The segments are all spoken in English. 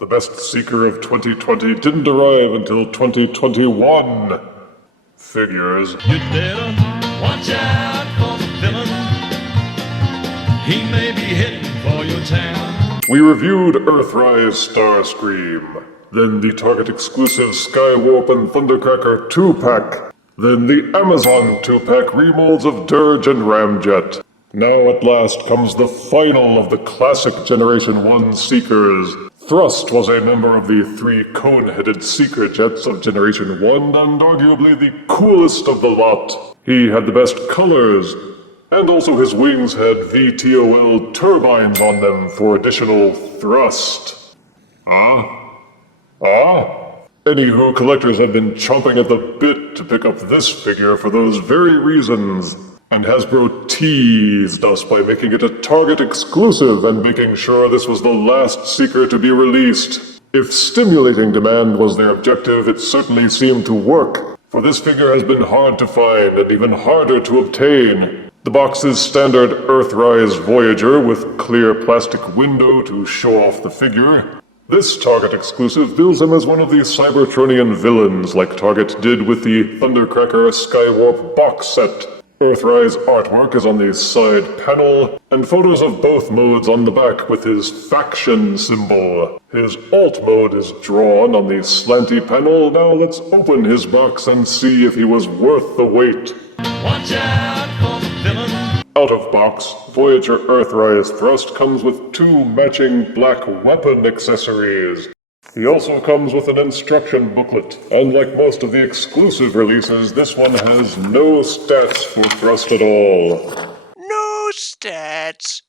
The best Seeker of 2020 didn't arrive until 2021. Figures. You'd better watch out for the villain. He may be heading for your town. We reviewed Earthrise Starscream, then the Target exclusive Skywarp and Thundercracker 2-pack, then the Amazon 2-pack remolds of Dirge and Ramjet. Now at last comes the final of the classic Generation 1 Seekers. Thrust was a member of the 3 cone-headed Seeker jets of Generation 1 and arguably the coolest of the lot. He had the best colors, and also his wings had VTOL turbines on them for additional thrust. Anywho, collectors have been chomping at the bit to pick up this figure for those very reasons. And Hasbro teased us by making it a Target exclusive and making sure this was the last Seeker to be released. If stimulating demand was their objective, it certainly seemed to work, for this figure has been hard to find and even harder to obtain. The box's standard Earthrise Voyager with clear plastic window to show off the figure. This Target exclusive bills him as one of the Cybertronian villains like Target did with the Thundercracker Skywarp box set. Earthrise artwork is on the side panel, and photos of both modes on the back with his faction symbol. His alt mode is drawn on the slanty panel. Now let's open his box and see if he was worth the wait. Watch out for the villain. Out of box, Voyager Earthrise Thrust comes with 2 matching black weapon accessories. He also comes with an instruction booklet, and like most of the exclusive releases, this one has no stats for Thrust at all. No stats.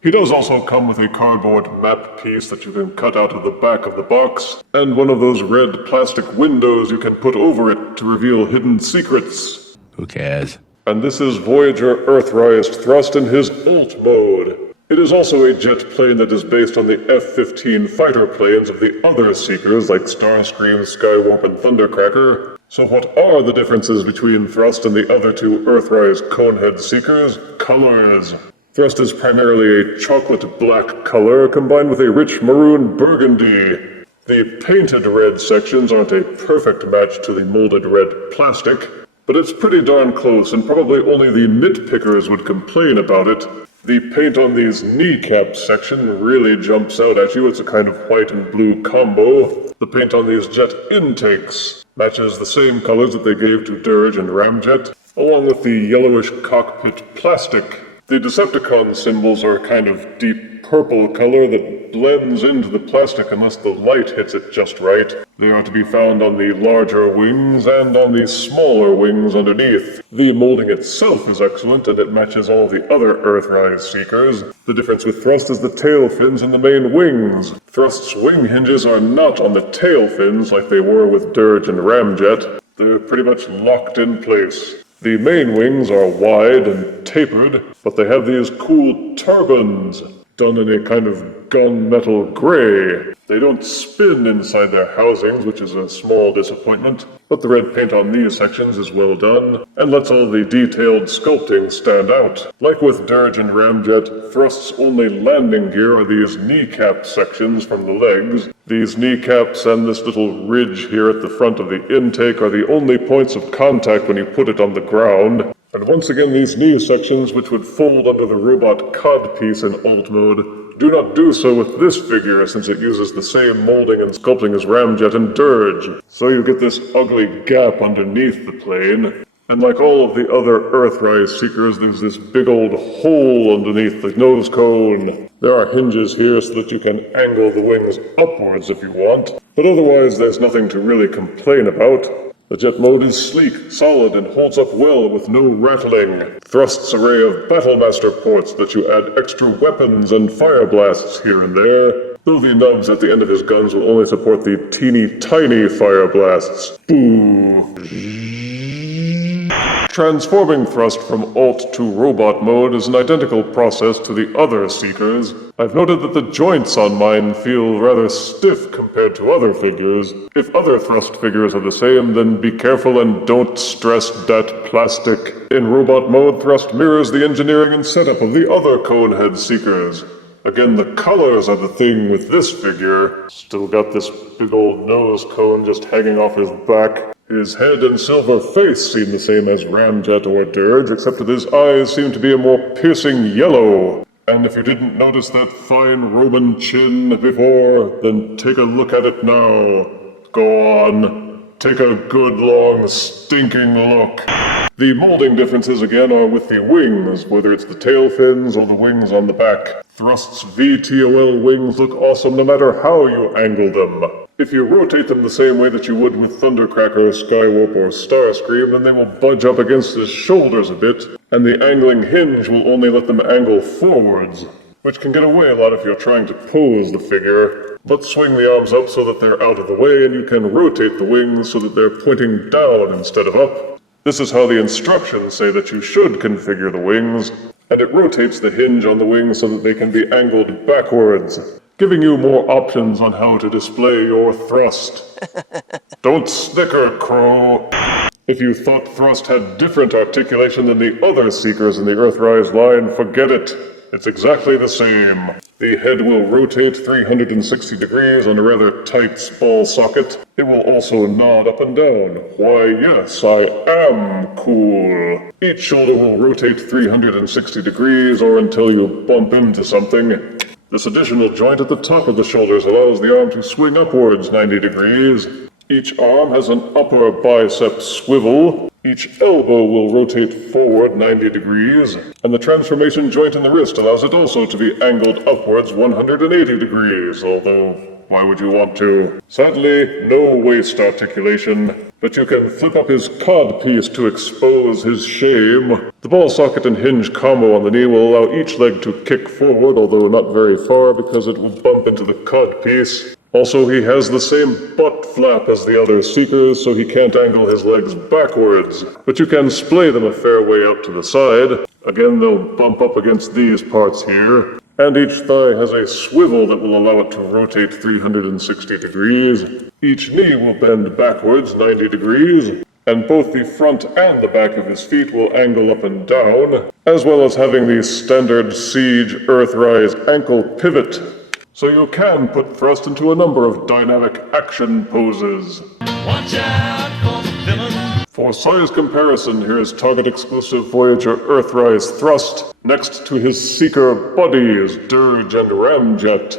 He does also come with a cardboard map piece that you can cut out of the back of the box, and one of those red plastic windows you can put over it to reveal hidden secrets. Who cares? And this is Voyager Earthrise Thrust in his alt mode. It is also a jet plane that is based on the F-15 fighter planes of the other Seekers like Starscream, Skywarp, and Thundercracker. So what are the differences between Thrust and the other 2 Earthrise Conehead Seekers? Colors. Thrust is primarily a chocolate black color combined with a rich maroon burgundy. The painted red sections aren't a perfect match to the molded red plastic, but it's pretty darn close, and probably only the nitpickers would complain about it. The paint on these kneecap section really jumps out at you. It's a kind of white and blue combo. The paint on these jet intakes matches the same colors that they gave to Dirge and Ramjet, along with the yellowish cockpit plastic. The Decepticon symbols are a kind of deep purple color that blends into the plastic unless the light hits it just right. They are to be found on the larger wings and on the smaller wings underneath. The molding itself is excellent, and it matches all the other Earthrise Seekers. The difference with Thrust is the tail fins and the main wings. Thrust's wing hinges are not on the tail fins like they were with Dirge and Ramjet. They're pretty much locked in place. The main wings are wide and tapered, but they have these cool turbines, done in a kind of gunmetal gray. They don't spin inside their housings, which is a small disappointment, but the red paint on these sections is well done, and lets all the detailed sculpting stand out. Like with Dirge and Ramjet, Thrust's only landing gear are these kneecap sections from the legs. These kneecaps and this little ridge here at the front of the intake are the only points of contact when you put it on the ground. And once again, these knee sections, which would fold under the robot codpiece in alt mode, do not do so with this figure, since it uses the same molding and sculpting as Ramjet and Dirge. So you get this ugly gap underneath the plane. And like all of the other Earthrise Seekers, there's this big old hole underneath the nose cone. There are hinges here so that you can angle the wings upwards if you want, but otherwise there's nothing to really complain about. The jet mode is sleek, solid, and holds up well with no rattling. Thrust's array of Battlemaster ports let you add extra weapons and fire blasts here and there, though the nubs at the end of his guns will only support the teeny tiny fire blasts. Boo! Transforming Thrust from alt to robot mode is an identical process to the other Seekers. I've noted that the joints on mine feel rather stiff compared to other figures. If other Thrust figures are the same, then be careful and don't stress that plastic. In robot mode, Thrust mirrors the engineering and setup of the other Conehead Seekers. Again, the colors are the thing with this figure. Still got this big old nose cone just hanging off his back. His head and silver face seem the same as Ramjet or Dirge, except that his eyes seem to be a more piercing yellow. And if you didn't notice that fine Roman chin before, then take a look at it now. Go on. Take a good, long, stinking look. The molding differences again are with the wings, whether it's the tail fins or the wings on the back. Thrust's VTOL wings look awesome no matter how you angle them. If you rotate them the same way that you would with Thundercracker, Skywarp, or Starscream, then they will budge up against his shoulders a bit, and the angling hinge will only let them angle forwards, which can get away a lot if you're trying to pose the figure. But swing the arms up so that they're out of the way, and you can rotate the wings so that they're pointing down instead of up. This is how the instructions say that you should configure the wings, and it rotates the hinge on the wings so that they can be angled backwards, giving you more options on how to display your thrust. Don't snicker, Crow. If you thought thrust had different articulation than the other Seekers in the Earthrise line, forget it. It's exactly the same. The head will rotate 360 degrees on a rather tight ball socket. It will also nod up and down. Why, yes, I am cool. Each shoulder will rotate 360 degrees or until you bump into something. This additional joint at the top of the shoulders allows the arm to swing upwards 90 degrees. Each arm has an upper bicep swivel. Each elbow will rotate forward 90 degrees, and the transformation joint in the wrist allows it also to be angled upwards 180 degrees, although why would you want to? Sadly, no waist articulation, but you can flip up his codpiece to expose his shame. The ball socket and hinge combo on the knee will allow each leg to kick forward, although not very far because it will bump into the codpiece. Also, he has the same butt flap as the other Seekers, so he can't angle his legs backwards. But you can splay them a fair way out to the side. Again, they'll bump up against these parts here. And each thigh has a swivel that will allow it to rotate 360 degrees. Each knee will bend backwards 90 degrees. And both the front and the back of his feet will angle up and down, as well as having the standard Siege Earthrise ankle pivot. So you can put thrust into a number of dynamic action poses. Watch out for the villain. For size comparison, here is Target-exclusive Voyager Earthrise thrust next to his Seeker buddies, Dirge and Ramjet.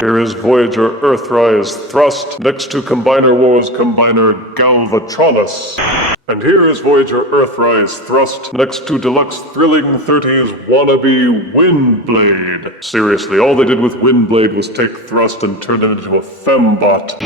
Here is Voyager Earthrise thrust next to Combiner Wars Combiner Galvatronus. And here is Voyager Earthrise thrust next to Deluxe Thrilling 30's wannabe Windblade. Seriously, all they did with Windblade was take thrust and turn it into a fembot.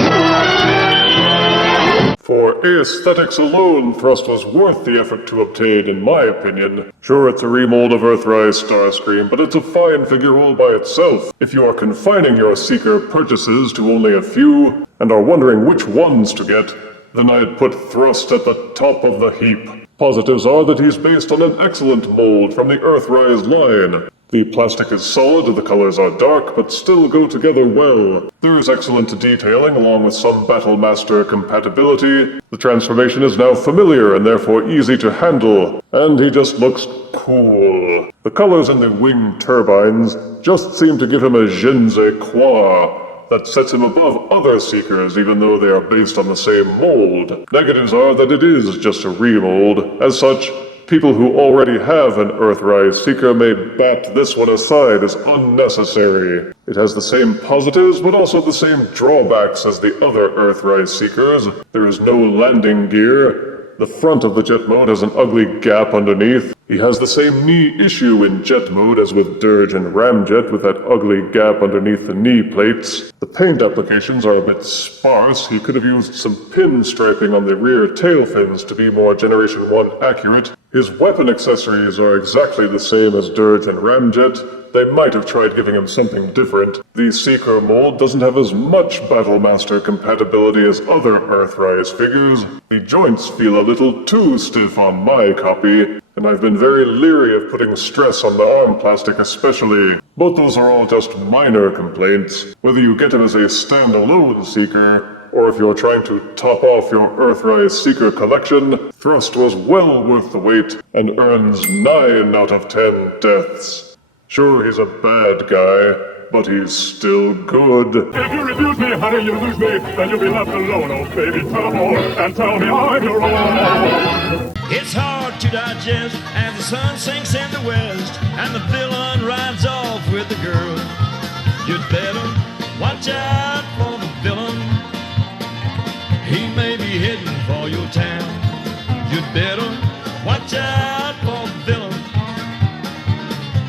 For aesthetics alone, thrust was worth the effort to obtain, in my opinion. Sure, it's a remold of Earthrise Starscream, but it's a fine figure all by itself. If you are confining your Seeker purchases to only a few, and are wondering which ones to get, then I'd put thrust at the top of the heap. Positives are that he's based on an excellent mold from the Earthrise line. The plastic is solid, the colors are dark, but still go together well. There is excellent detailing along with some Battlemaster compatibility. The transformation is now familiar and therefore easy to handle, and he just looks cool. The colors in the wing turbines just seem to give him a je ne sais quoi that sets him above other Seekers even though they are based on the same mold. Negatives are that it is just a remold. As such, people who already have an Earthrise Seeker may bat this one aside as unnecessary. It has the same positives, but also the same drawbacks as the other Earthrise Seekers. There is no landing gear. The front of the jet mode has an ugly gap underneath. He has the same knee issue in jet mode as with Dirge and Ramjet, with that ugly gap underneath the knee plates. The paint applications are a bit sparse. He could have used some pinstriping on the rear tail fins to be more Generation 1 accurate. His weapon accessories are exactly the same as Dirge and Ramjet. They might have tried giving him something different. The Seeker mold doesn't have as much Battlemaster compatibility as other Earthrise figures. The joints feel a little too stiff on my copy, and I've been very leery of putting stress on the arm plastic especially. But those are all just minor complaints. Whether you get him as a standalone Seeker, or if you're trying to top off your Earthrise Seeker collection, thrust was well worth the wait and earns 9 out of 10 deaths. Sure, he's a bad guy, but he's still good. If you refuse me, honey, you lose me, then you'll be left alone. Oh, baby, tell them all and tell me I'm your own. It's hard to digest as the sun sinks in the west and the villain rides off with the girl. You'd better watch out for the villain. He may be heading for your town. You'd better watch out for the villain.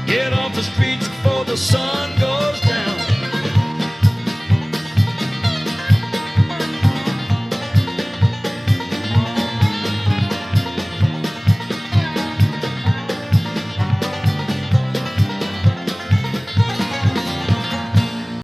Get off the streets before the sun